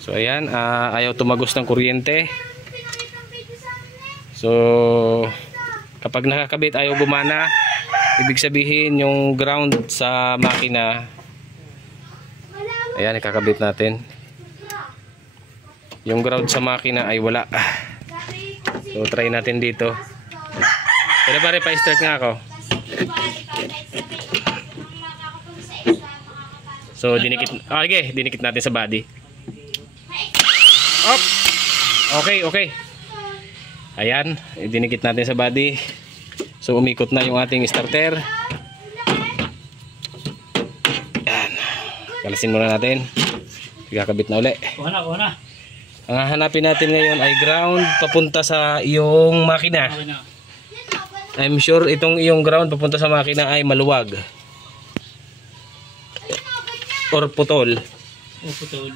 So ayan, ayaw tumagos ng kuryente. So kapag nakakabit ayaw gumana, ibig sabihin yung ground sa makina, ayan, ikakabit natin. Yung ground sa makina ay wala. So try natin dito. Pero pare, pa-start nga ako. So dinikit natin sa body. Up. Okay. Ayan, dinikit natin sa body. So umikot na yung ating starter. Ayan. Kalasin muna natin. Ikakabit na uli. Kuha na. Ang hahanapin natin ngayon ay ground papunta sa iyong makina. I'm sure itong iyong ground papunta sa makina ay maluwag or putol. Putol.